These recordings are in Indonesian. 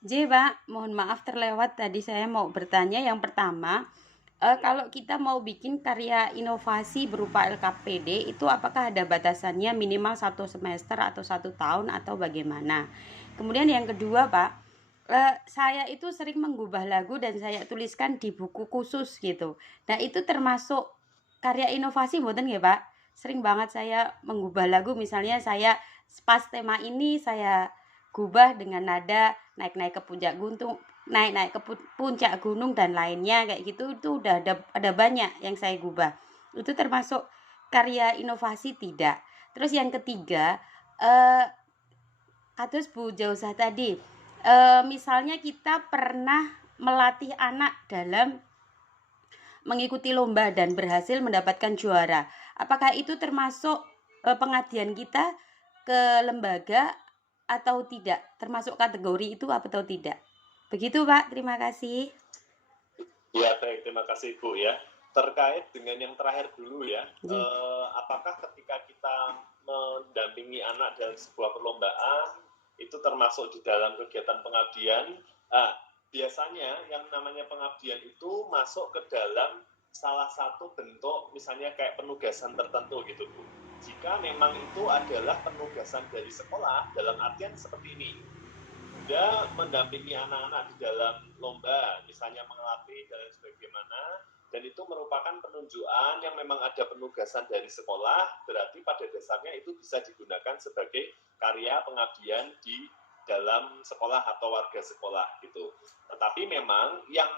Pak, mohon maaf terlewat tadi saya mau bertanya. Yang pertama, kalau kita mau bikin karya inovasi berupa LKPD, itu apakah ada batasannya minimal 1 semester atau 1 tahun atau bagaimana? Kemudian yang kedua, Pak, saya itu sering menggubah lagu dan saya tuliskan di buku khusus gitu. Nah, itu termasuk karya inovasi mboten nggih, Pak? Sering banget saya menggubah lagu, misalnya saya pas tema ini saya gubah dengan nada naik-naik ke puncak gunung, naik-naik ke puncak gunung dan lainnya kayak gitu. Itu udah ada banyak yang saya gubah. Itu termasuk karya inovasi tidak? Terus yang ketiga, eh kados Bu Jausah tadi, misalnya kita pernah melatih anak dalam mengikuti lomba dan berhasil mendapatkan juara. Apakah itu termasuk pengabdian kita ke lembaga atau tidak? Termasuk kategori itu atau tidak? Begitu Pak, terima kasih. Ya, baik, terima kasih Bu ya. Terkait dengan yang terakhir dulu ya, Nggih. apakah ketika kita mendampingi anak dalam sebuah perlombaan itu termasuk di dalam kegiatan pengabdian? Ah, biasanya yang namanya pengabdian itu masuk ke dalam salah satu bentuk misalnya kayak penugasan tertentu gitu Bu. Jika memang itu adalah penugasan dari sekolah dalam artian seperti ini, Bunda mendampingi anak-anak di dalam lomba, misalnya mengelatih dan sebagaimana, dan itu merupakan penunjukan yang memang ada penugasan dari sekolah, berarti pada dasarnya itu bisa digunakan sebagai karya pengabdian di dalam sekolah atau warga sekolah gitu. Tetapi memang yang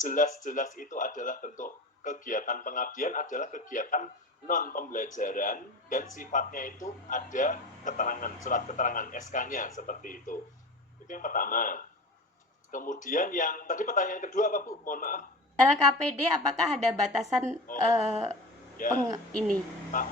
jelas-jelas itu adalah bentuk kegiatan pengabdian adalah kegiatan non pembelajaran dan sifatnya itu ada keterangan, surat keterangan SK-nya seperti itu. Itu yang pertama. Kemudian yang tadi pertanyaan kedua apa Bu? Mohon maaf. LKPD apakah ada batasan Oh, ya, ini?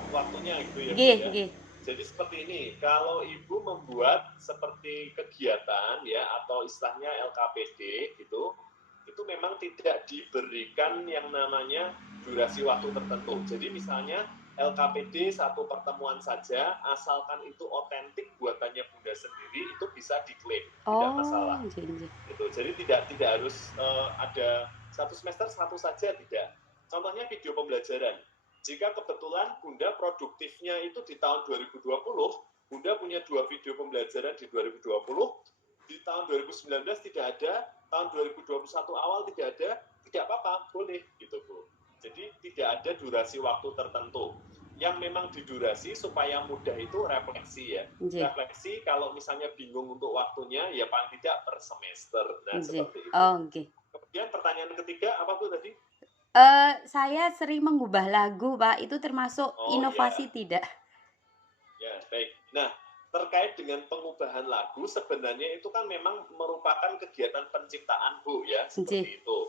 waktunya gitu ya Bu Nggih, ya. nggih. Jadi seperti ini, kalau Ibu membuat seperti kegiatan ya atau istilahnya LKPD gitu, itu memang tidak diberikan yang namanya durasi waktu tertentu. Jadi misalnya LKPD satu pertemuan saja, asalkan itu otentik buatannya Bunda sendiri, itu bisa diklaim, tidak Oh, masalah. nggih, nggih. Gitu. Jadi tidak harus ada satu semester satu saja, tidak. Contohnya video pembelajaran. Jika kebetulan Bunda produktifnya itu di tahun 2020, Bunda punya 2 video pembelajaran di 2020, di tahun 2019 tidak ada, tahun 2021 awal tidak ada, tidak apa-apa, boleh gitu Bu. Jadi tidak ada durasi waktu tertentu. Yang memang didurasi supaya mudah itu refleksi ya. Nggih, Refleksi kalau misalnya bingung untuk waktunya ya paling tidak per semester. Nah, nggih. seperti itu. Oh, nggih. Kemudian pertanyaan ketiga apa Bu tadi? Saya sering mengubah lagu, Pak. Itu termasuk Oh inovasi ya, tidak? ya baik. Nah, terkait dengan pengubahan lagu sebenarnya itu kan memang merupakan kegiatan penciptaan Bu ya, Nggih. seperti itu.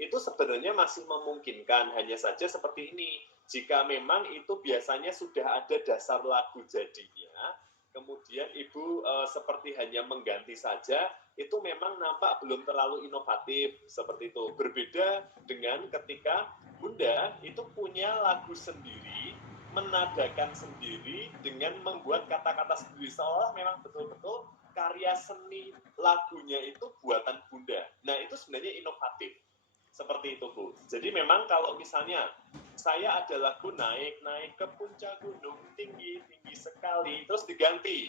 Itu sebenarnya masih memungkinkan, hanya saja seperti ini. Jika memang itu biasanya sudah ada dasar lagu jadinya, kemudian Ibu seperti hanya mengganti saja, itu memang nampak belum terlalu inovatif seperti itu. Berbeda dengan ketika Bunda itu punya lagu sendiri, menadakan sendiri dengan membuat kata-kata sendiri seolah memang betul-betul karya seni lagunya itu buatan Bunda. Nah, itu sebenarnya inovatif. Seperti itu, Bu. Jadi memang kalau misalnya saya ada lagu naik-naik ke puncak gunung tinggi-tinggi sekali, terus diganti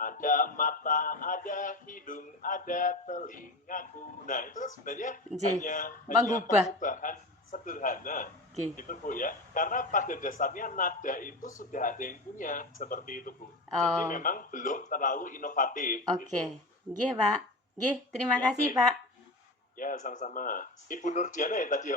ada mata, ada hidung, ada telingaku. Nah, itu sebenarnya Nggih. hanya Mengubah. pengubahan sederhana Nggih. itu Bu ya, karena pada dasarnya nada itu sudah ada yang punya seperti itu Bu, jadi Oh, memang belum terlalu inovatif oke. gitu. Nggih, Pak. Nggih, terima Ya kasih, baik, Pak. ya sama-sama. Ibu Nurdiana ya tadi ya.